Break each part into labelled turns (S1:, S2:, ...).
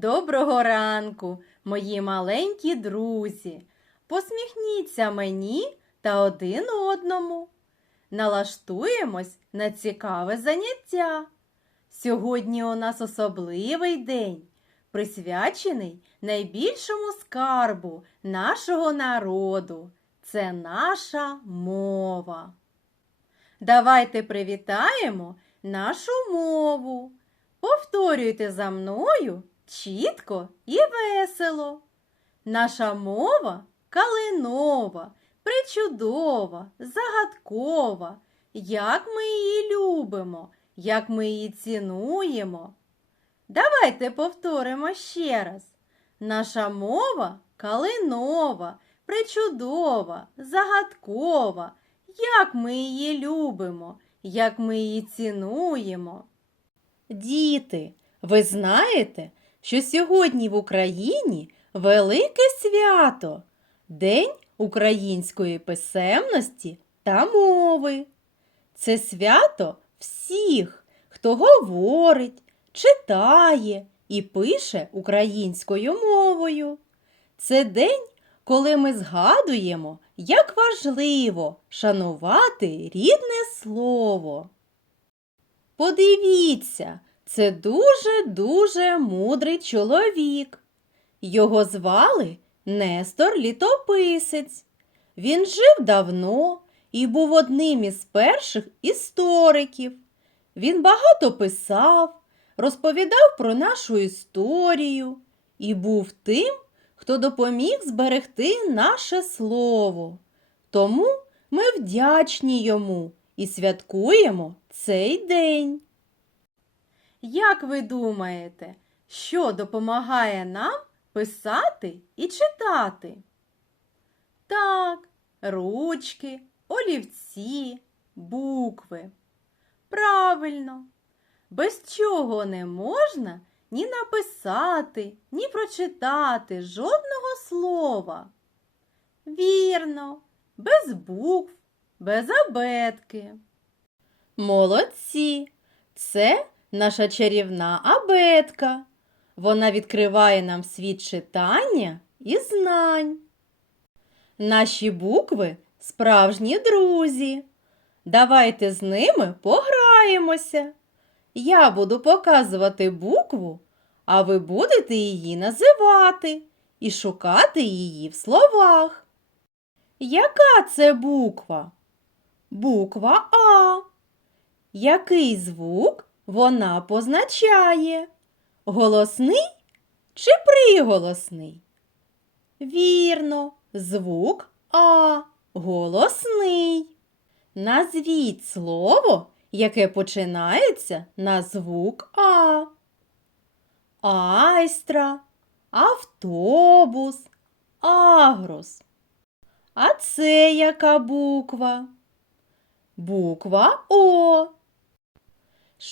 S1: Доброго ранку, мої маленькі друзі. Посміхніться мені та один одному. Налаштуємось на цікаве заняття. Сьогодні у нас особливий день, присвячений найбільшому скарбу нашого народу. Це наша мова. Давайте привітаємо нашу мову. Повторюйте за мною чітко і весело. Наша мова калинова, причудова, загадкова. Як ми її любимо, як ми її цінуємо. Давайте повторимо ще раз. Наша мова калинова, причудова, загадкова. Як ми її любимо, як ми її цінуємо. Діти, ви знаєте, що сьогодні в Україні велике свято День української писемності та мови. Це свято всіх, хто говорить, читає і пише українською мовою. Це день, коли ми згадуємо, як важливо шанувати рідне слово. Подивіться, це дуже-дуже мудрий чоловік. Його звали Нестор Літописець. Він жив давно і був одним із перших істориків. Він багато писав, розповідав про нашу історію і був тим, хто допоміг зберегти наше слово. Тому ми вдячні йому і святкуємо цей день. Як ви думаєте, що допомагає нам писати і читати? Так, ручки, олівці, букви. Правильно, без чого не можна ні написати, ні прочитати жодного слова. Вірно, без букв, без абетки. Молодці! Це наша чарівна абетка. Вона відкриває нам світ читання і знань. Наші букви справжні друзі. Давайте з ними пограємося. Я буду показувати букву, а ви будете її називати і шукати її в словах. Яка це буква? Буква А. Який звук вона позначає? Голосний чи приголосний? Вірно, звук А. Голосний. Назвіть слово, яке починається на звук А. Айстра, автобус, агрос. А це яка буква? Буква О.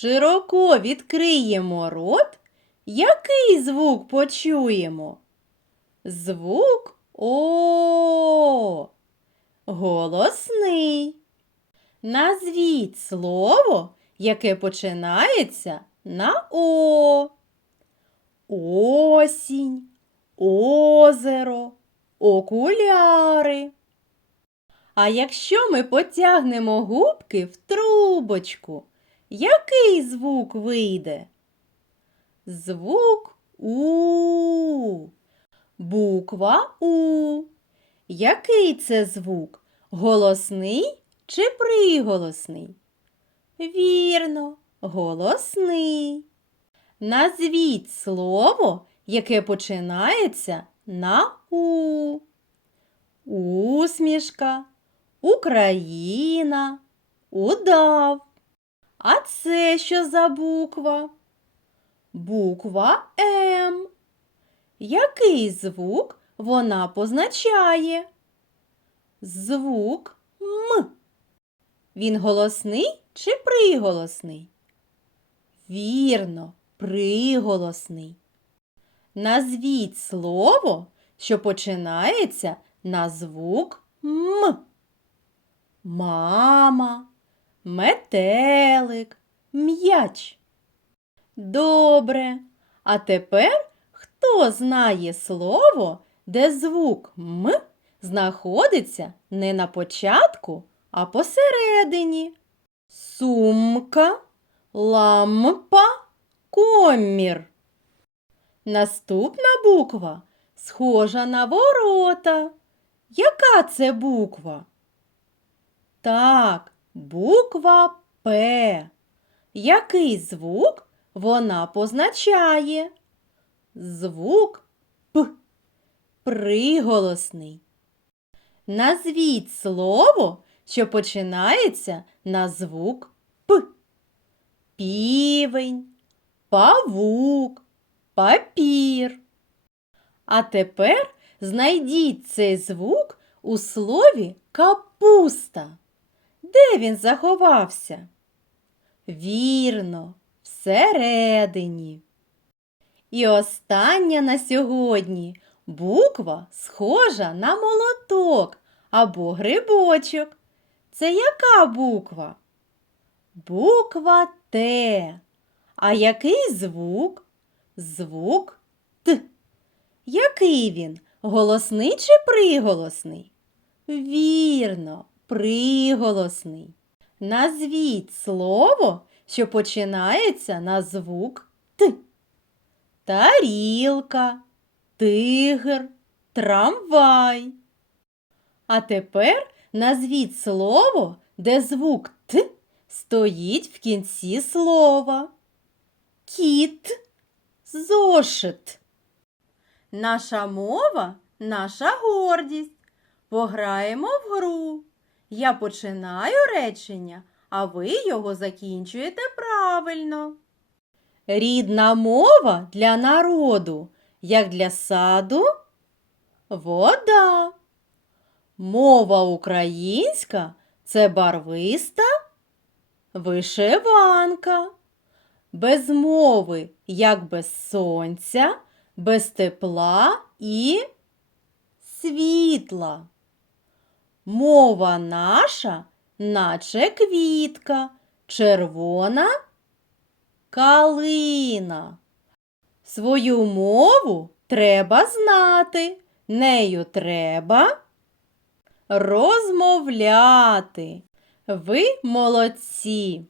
S1: Широко відкриємо рот. Який звук почуємо? Звук О. Голосний. Назвіть слово, яке починається на О. Осінь, озеро, окуляри. А якщо ми потягнемо губки в трубочку, який звук вийде? Звук У. Буква У. Який це звук? Голосний чи приголосний? Вірно, голосний. Назвіть слово, яке починається на У. Усмішка, Україна, удав. А це що за буква? Буква М. Який звук вона позначає? Звук М. Він голосний чи приголосний? Вірно, приголосний. Назвіть слово, що починається на звук М. Мама, метелик, м'яч. Добре. А тепер Хто знає слово, де звук М знаходиться не на початку, а посередині? Сумка, лампа, комір. Наступна буква схожа на ворота. Яка це буква? Так, буква П. Який звук вона позначає? Звук П. Приголосний. Назвіть слово, що починається на звук П. Півень, павук, папір. А тепер знайдіть цей звук у слові капуста. Де він заховався? Вірно, всередині. І остання на сьогодні буква схожа на молоток або грибочок. Це яка буква? Буква Т. А який звук? Звук Т. Який він? Голосний чи приголосний? Вірно, приголосний. Назвіть слово, що починається на звук Т. Тарілка, тигр, трамвай. А тепер назвіть слово, де звук Т стоїть в кінці слова. Кіт, зошит. Наша мова наша гордість. Пограємо в гру. Я починаю речення, а ви його закінчуєте правильно. Рідна мова для народу, як для саду вода. Мова українська це барвиста вишиванка. Без мови, як без сонця, без тепла і світла. Мова наша, наче квітка, червона калина. Свою мову треба знати, нею треба розмовляти. Ви молодці.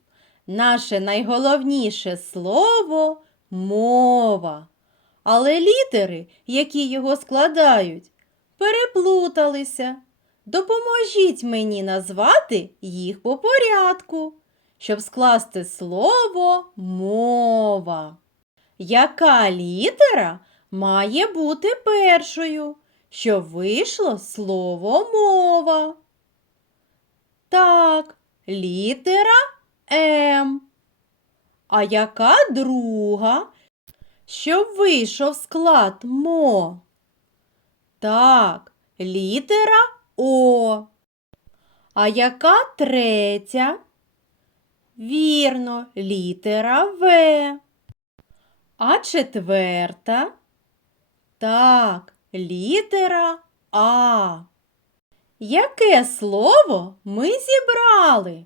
S1: Наше найголовніше слово мова. Але літери, які його складають, переплуталися. Допоможіть мені назвати їх по порядку, щоб скласти слово мова. Яка літера має бути першою, щоб вийшло слово мова? Так, літера М. А яка друга, щоб вийшов склад мо? Так, літера О. А яка третя? Вірно, літера В. А четверта? Так, літера А. Яке слово ми зібрали?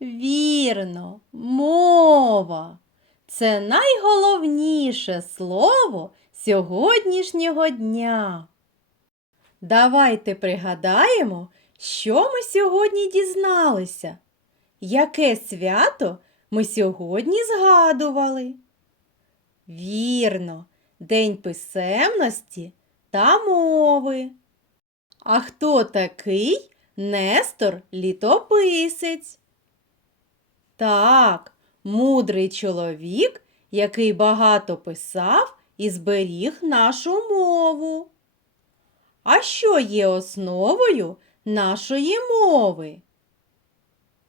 S1: Вірно, мова. Це найголовніше слово сьогоднішнього дня. Давайте пригадаємо, що ми сьогодні дізналися. Яке свято ми сьогодні згадували? Вірно, День писемності та мови. А хто такий Нестор Літописець? Так, мудрий чоловік, який багато писав і зберіг нашу мову. А що є основою нашої мови?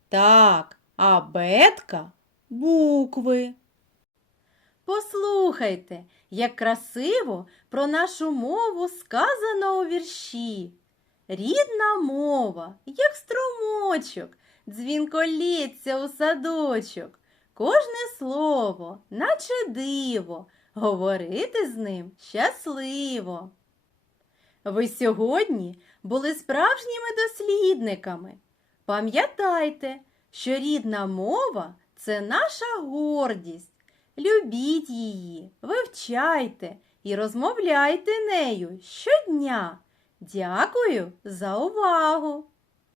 S1: Так, абетка букви. Послухайте, як красиво про нашу мову сказано у вірші. Рідна мова, як струмочок, дзвінко лється у садочок. Кожне слово, наче диво, говорити з ним щасливо. Ви сьогодні були справжніми дослідниками. Пам'ятайте, що рідна мова це наша гордість. любіть її, вивчайте і розмовляйте нею щодня. Дякую за увагу!